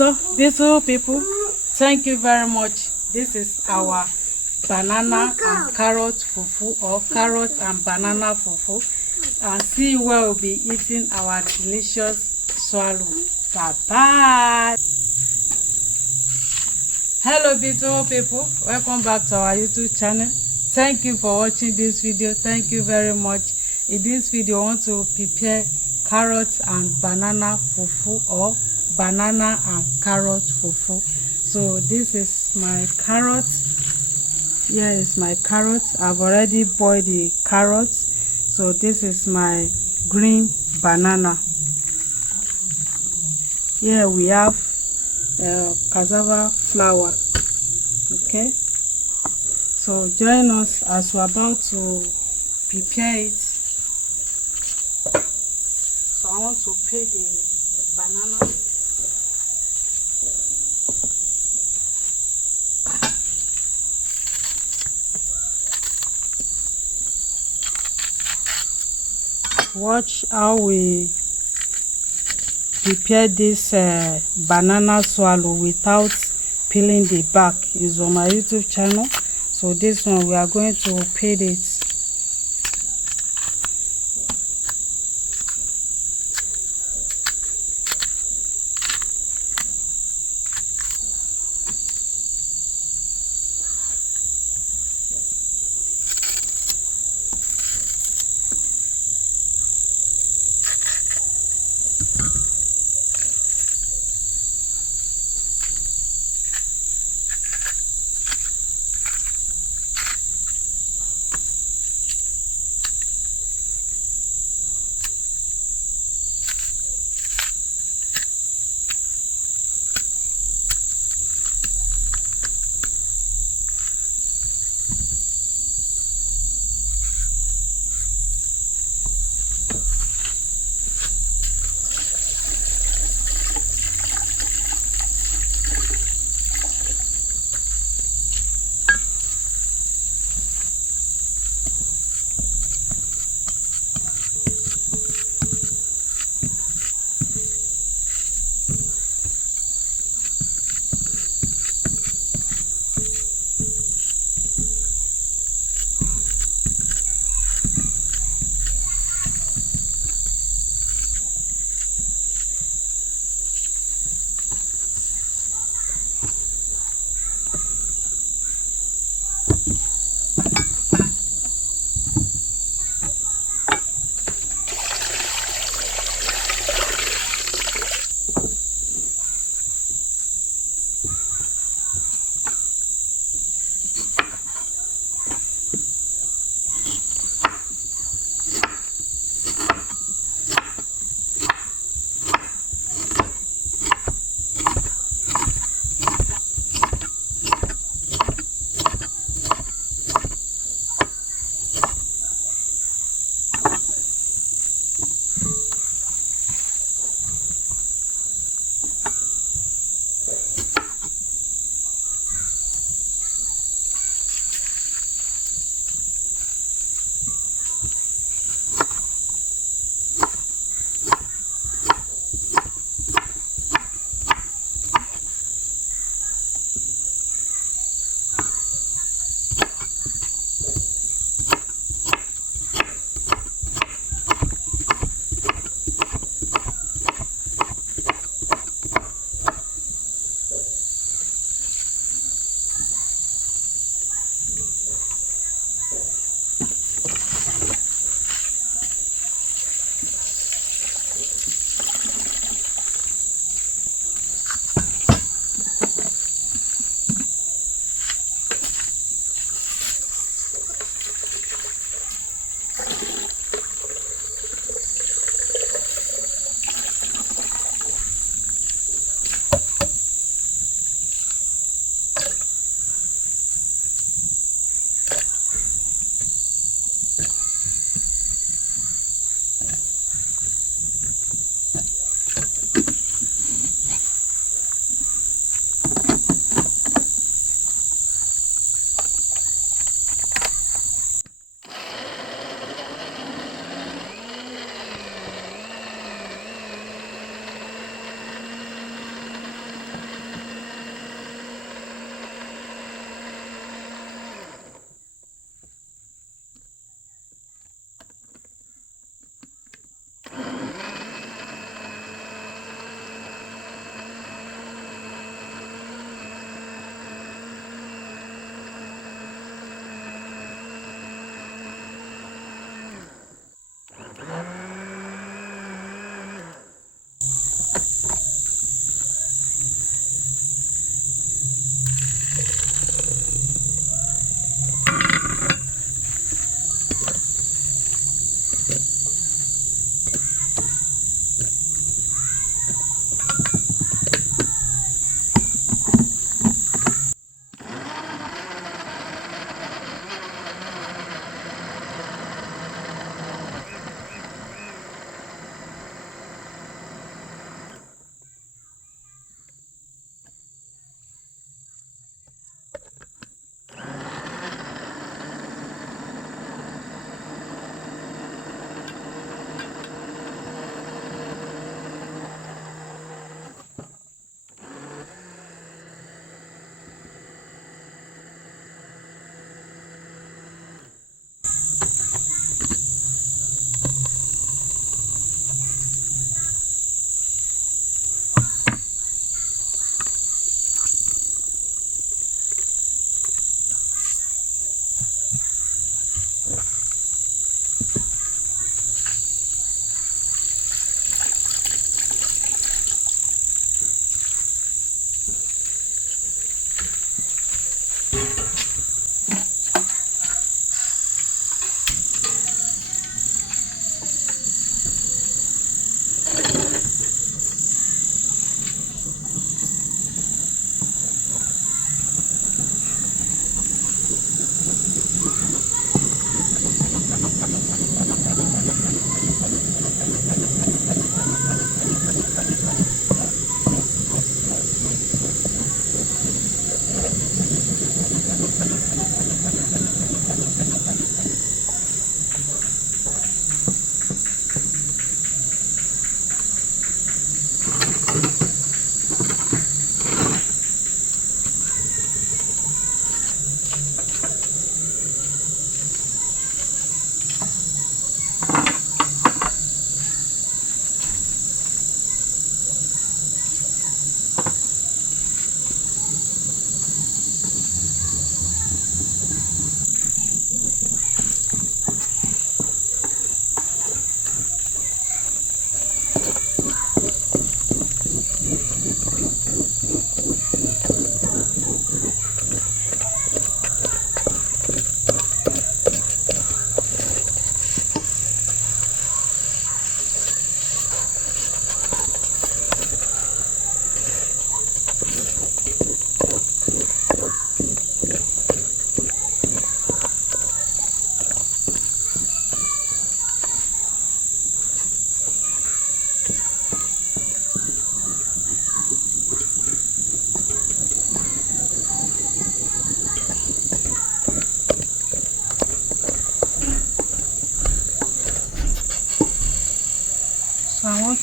So, beautiful people, thank you very much. This is our banana and carrot fufu, or carrot and banana fufu. And see where we'll be eating our delicious swallow. Bye bye. Hello beautiful people, welcome back to our YouTube channel. Thank you for watching this video. Thank you very much. In this video I want to prepare carrot and banana fufu, or banana and carrot fufu. So this is my carrot. Here is my carrot. I've already boiled the carrots. So this is my green banana. Here we have cassava flour. Okay, so join us as we're about to prepare it. So I want to peel the banana. Watch how we prepare this banana swallow without peeling the back. Is on my YouTube channel. So this one we are going to peel it.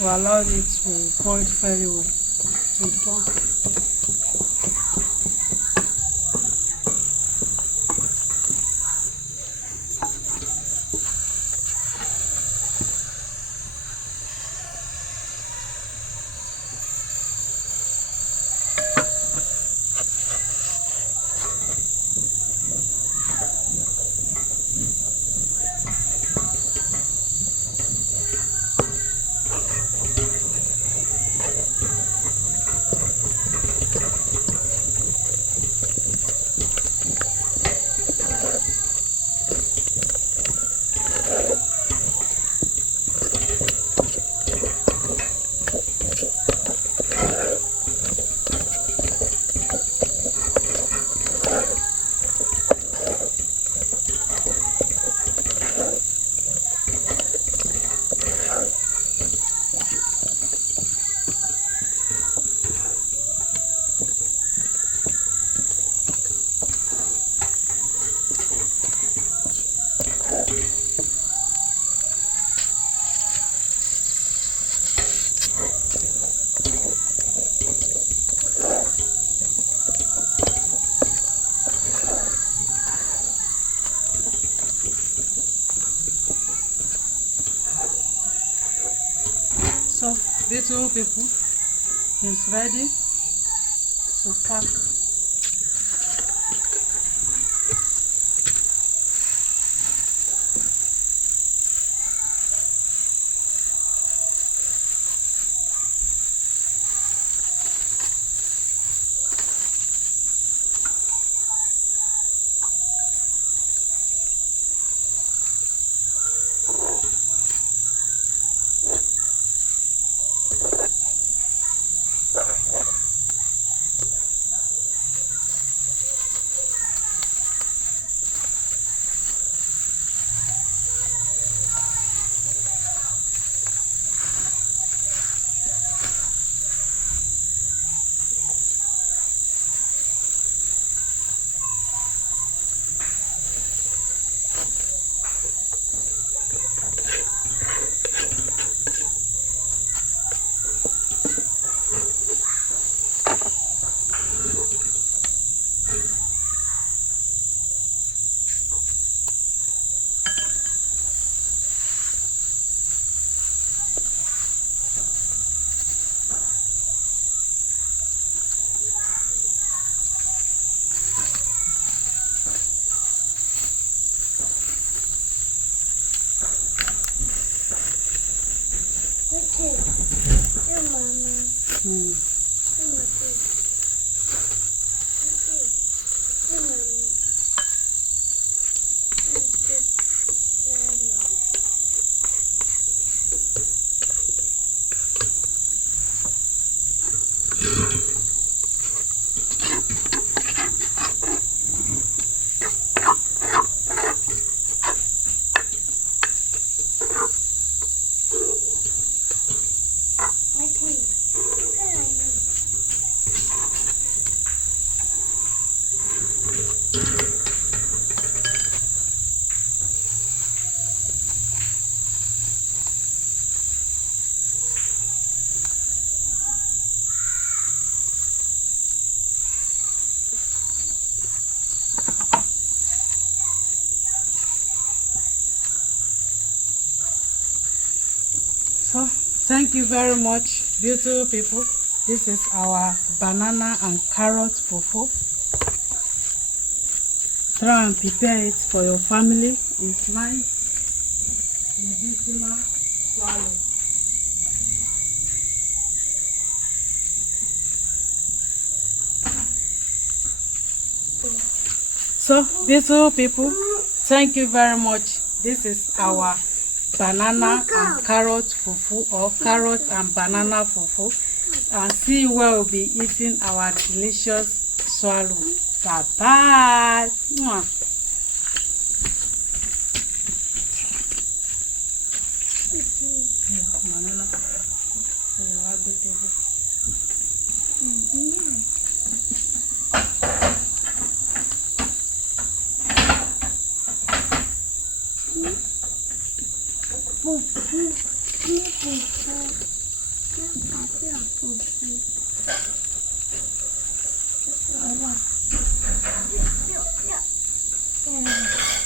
to allow it to boil very well to done. So, beautiful people, it's ready to pack. Okay. Mama. Mm. So, thank you very much, beautiful people. This is our banana and carrot fufu. Try and prepare it for your family. It's nice, medicinal, swallow. So, beautiful people, thank you very much. This is our banana and carrot fufu, or carrot and banana fufu. And see where we'll be eating our delicious swallow. Bye bye. Mwah. Fufu. Yeah.